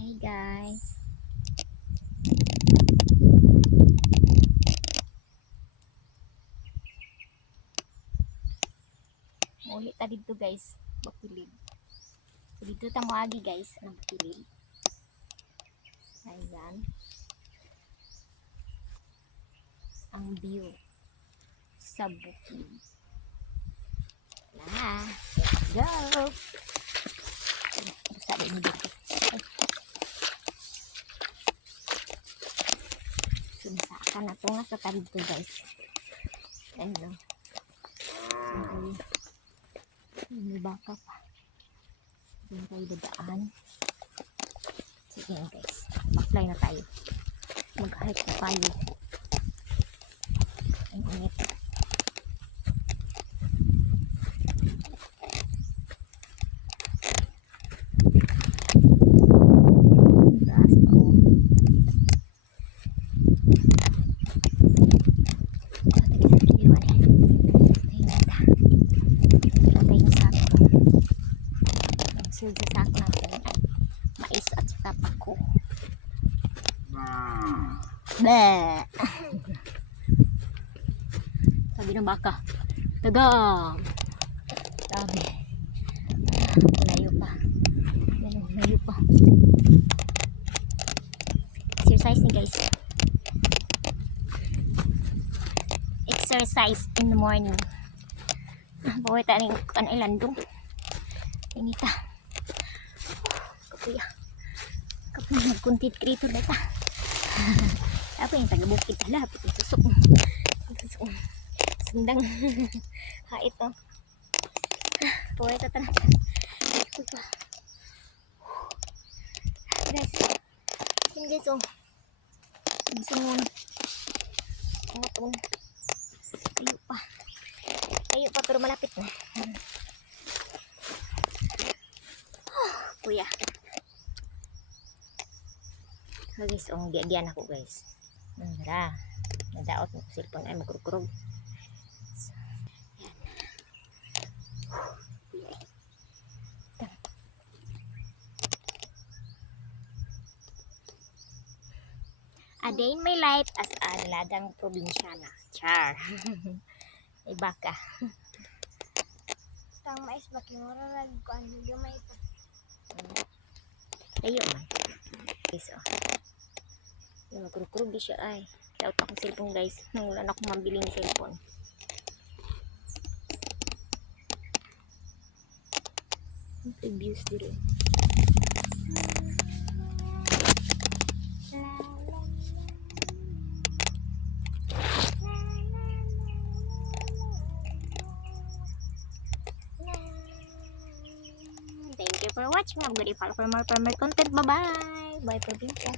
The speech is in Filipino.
Hey guys. Muli ta dito guys, bakilig. Dito ta moagi guys, ang bakilig. Ayan. Ang view sa bukid. Na, let's go. Sabi ni dito. Sumasakan na to nga sa tabi to guys. Ayan. May baka pa. Diyan tayo dadaan. Sige guys. Apply na tayo. Mag-hike na tayo. Ang init. Taas pa oh. Sa akin natin ay mais at saka pako. Bleh! Sabi ng baka, tagang! Sabi. Layo pa. Layo pa. Exercise ni guys. Exercise in the morning. Bawal tayo ng ilandong. Inita. Kapag mag-content creator na ta. Apa yung taga-bukid pala. Susok. Sundang. Ha, ito. Pawai sa tanah. Guys. Yan guys, oh. Sungon. Ang atong. Layo pa pero malapit na. Kuya. So guys, diyan ako guys. Nara. Nadaot ng cellphone ay magkurkurog. So, yan. A day in my life as a ladang probinsyana. Char. Ay baka. Tang mais baki mura lagi ko ano gamay ito. Layo man. Guys, oh. Yung magkurkurog di siya ay. Daot akong cellphone guys. Nang wala na akong mabiling cellphone. Views dito. Thank you for watching. I'm gonna follow for more content. Bye bye. Bye probinsya.